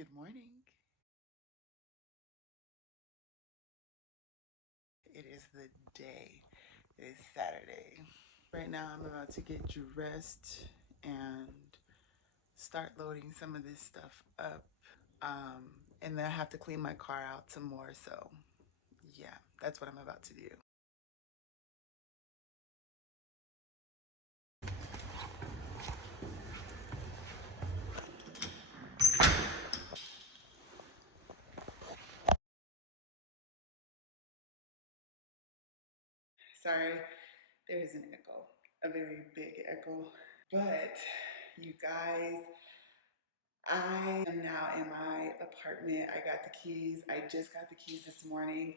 Good morning. It is the day. It is Saturday. Right now, I'm about to get dressed and start loading some of this stuff up. Um, and then I have to clean my car out some more. So, yeah, that's what I'm about to do. Sorry, there is an echo, a very big echo. But, you guys, I am now in my apartment. I got the keys. I just got the keys this morning.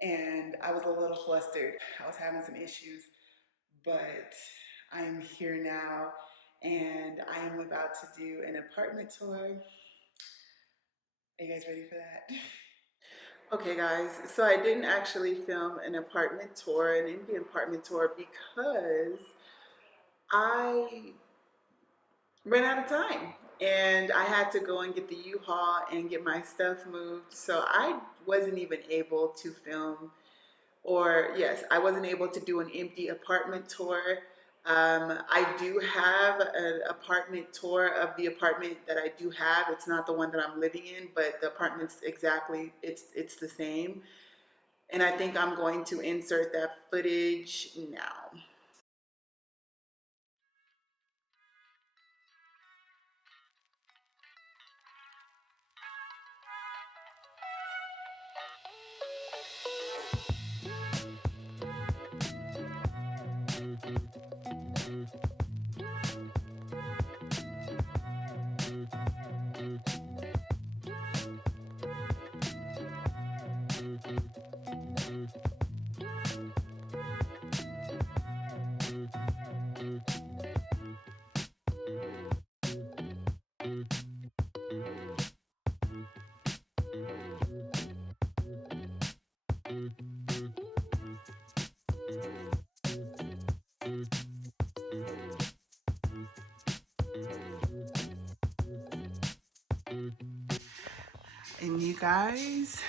And I was a little flustered. I was having some issues, but I am here now and I am about to do an apartment tour. Are you guys ready for that? Okay, guys, so I didn't actually film an apartment tour, an empty apartment tour, because I ran out of time and I had to go and get the U-Haul and get my stuff moved. So I wasn't even able to film, or yes, I wasn't able to do an empty apartment tour. I do have an apartment tour of the apartment that I do have. It's not the one that I'm living in, but the apartment's exactly, it's the same. And I think I'm going to insert that footage now. And you guys,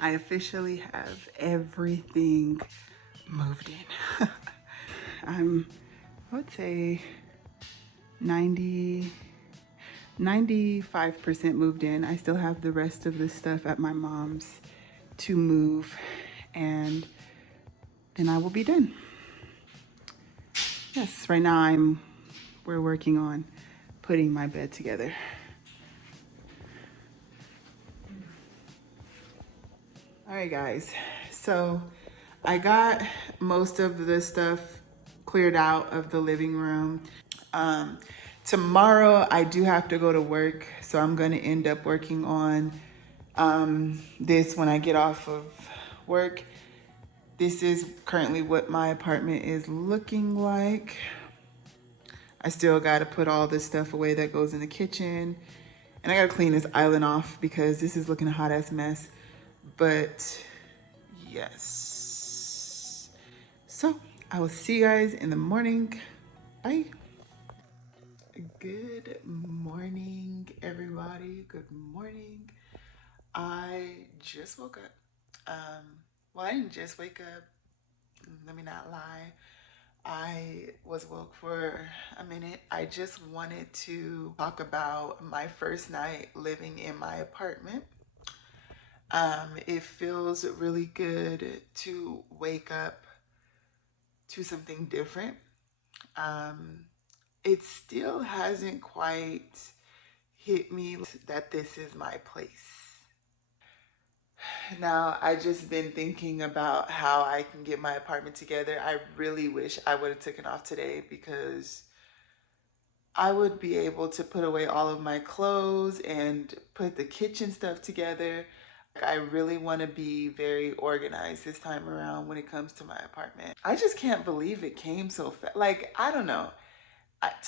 I officially have everything moved in. I would say 90, 95% moved in. I still have the rest of the stuff at my mom's to move, and then I will be done. Yes, right now we're working on putting my bed together. All right, guys, so I got most of the stuff cleared out of the living room. Um, Tomorrow I do have to go to work, so I'm going to end up working on this when I get off of work. This is currently what my apartment is looking like. I still got to put all this stuff away that goes in the kitchen. And I got to clean this island off because this is looking a hot ass mess. But yes. So I will see you guys in the morning. Bye. Good morning, everybody. Good morning. I just woke up. Well, I didn't just wake up. Let me not lie. I was woke for a minute. I just wanted to talk about my first night living in my apartment. It feels really good to wake up to something different. Um, it still hasn't quite hit me that this is my place. Now, I just been thinking about how I can get my apartment together. I really wish I would have taken off today because I would be able to put away all of my clothes and put the kitchen stuff together. I really want to be very organized this time around when it comes to my apartment. I just can't believe it came so fast. Like, I don't know.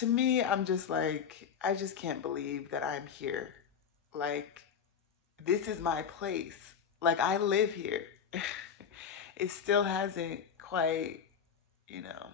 To me, I'm just like, I just can't believe that I'm here. Like, this is my place. Like, I live here. It still hasn't quite, you know.